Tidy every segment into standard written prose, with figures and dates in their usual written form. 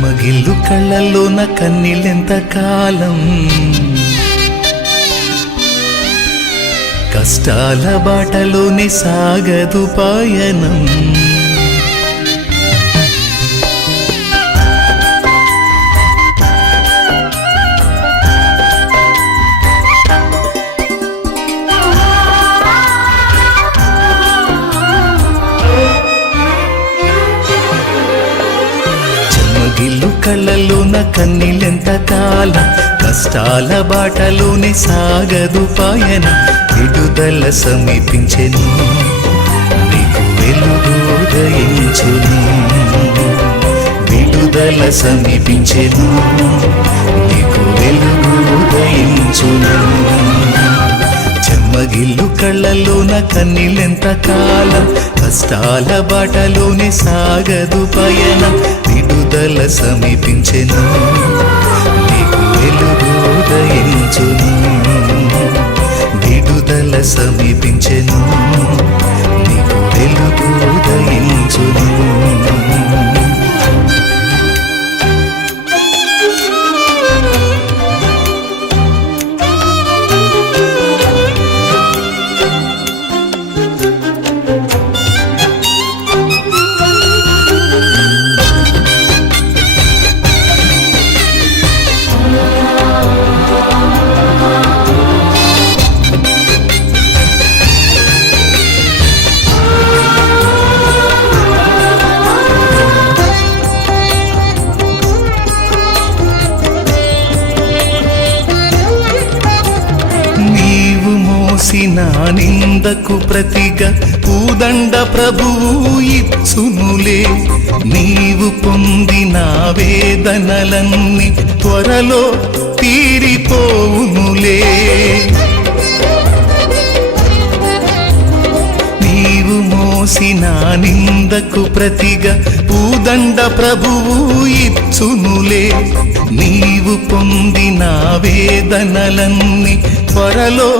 చెమ్మగిల్లు కళ్ళల్లోన కన్నీళ్ళెంత కాలం, కష్టాల బాటలోనే సాగదు పయనం. చెమ్మగిల్లు కళ్ళల్లోన కన్నీళ్ళెంత కాలం, కష్టాల బాటలోనే సాగదు పయనం. విడుదల సమీపించెను, నీకు వెలుగు ఉదయించును. విడుదల సమీపించెను, నీకు వెలుగు ఉదయించును. చెమ్మగిల్లు కళ్ళల్లోన కన్నీళ్ళెంత కాలం, కష్టాల బాటలోనే సాగదు పయనం. విడుదల సమీపించెను, నీకు వెలుగు ఉదయించును. విడుదల సమీపించెను, నీకు వెలుగు ఉదయించును. నా నిందకు ప్రతిగా పూదండ ప్రభువు ఇచ్చునులే. నీవు పొందిన వేదనలన్నీ త్వరలో తీరిపోవునులే. నీవు మోసిన నిందకు ప్రతిగా పూదండ ప్రభువు ఇచ్చునులే. నీవు పొందిన వేదనలన్నీ త్వరలో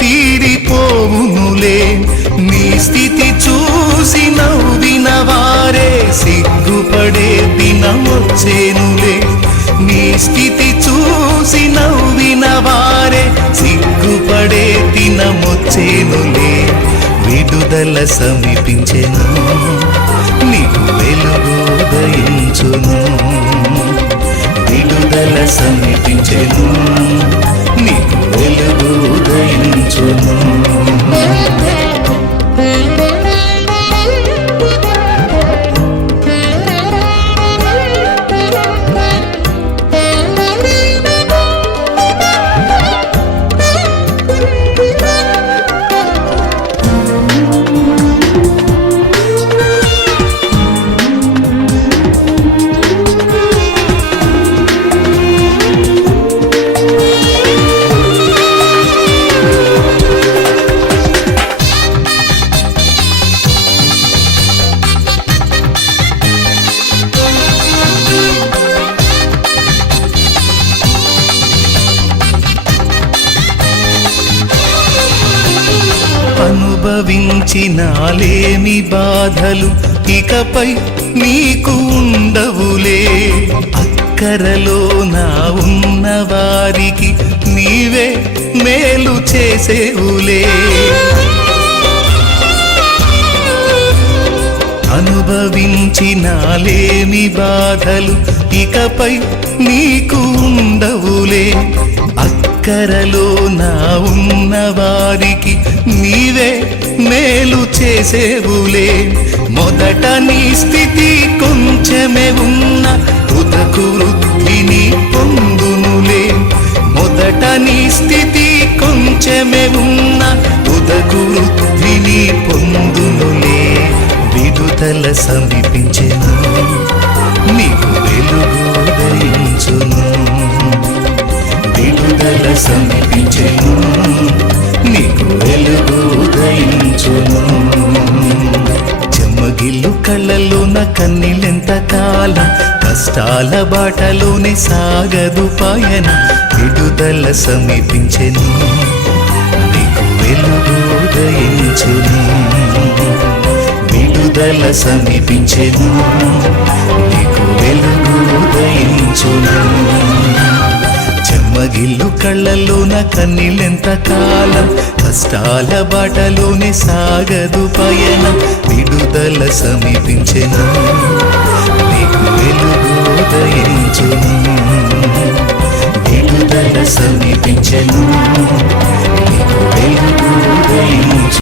తీరిపోవునులే. నీ స్థితి చూసి నవ్విన వారే సిగ్గుపడే దినమొచ్చేనులే. నీ స్థితి చూసి నవ్విన వారే సిగ్గుపడే దినమొచ్చేనులే. విడుదల సమీపించెను, నీకు వెలుగు ఉదయించును. విడుదల సమీపించెను, నీకు వెలుగు ఉదయించును. అనుభవించినాలేమి బాధలు ఇకపై నీకు ఉండవులే. అక్కరలో నా ఉన్న వారికి నీవే మేలు చేసేవులే. అనుభవించినాలేమి బాధలు ఇకపై నీకు ఉండవులే. అక్కరలో నా ఉన్న వారికి నీవే మేలు చేసేవులే. మొదట నీ స్థితి కొంచెమే ఉన్న తుదకు వృద్ధిని పొందునులే. మొదట నీ స్థితి కొంచెమే ఉన్న తుదకు వృద్ధిని పొందునులే. విడుదల సమీపించెను, నీకు వెలుగు ఉదయించును. విడుదల సమీపించెను, నీకు వెలుగు ఉదయించును. చెమ్మగిల్లు కళ్ళల్లోన కన్నీళ్ళెంత కాలం, కష్టాల బాటలోనే సాగదు పయనం. విడుదల సమీపించెను, నీకు వెలుగు ఉదయించును. విడుదల సమీపించెను, నీకు వెలుగు ఉదయించును. ఉదయించును చెమ్మగిల్లు కళ్ళల్లోన కన్నీళ్ళెంత కాలం కష్టాల బాటలోనే సాగదు పయనం విడుదల సమీపించెను నీకు వెలుగు ఉదయించును విడుదల సమీపించెను నీకు వెలుగు ఉదయించును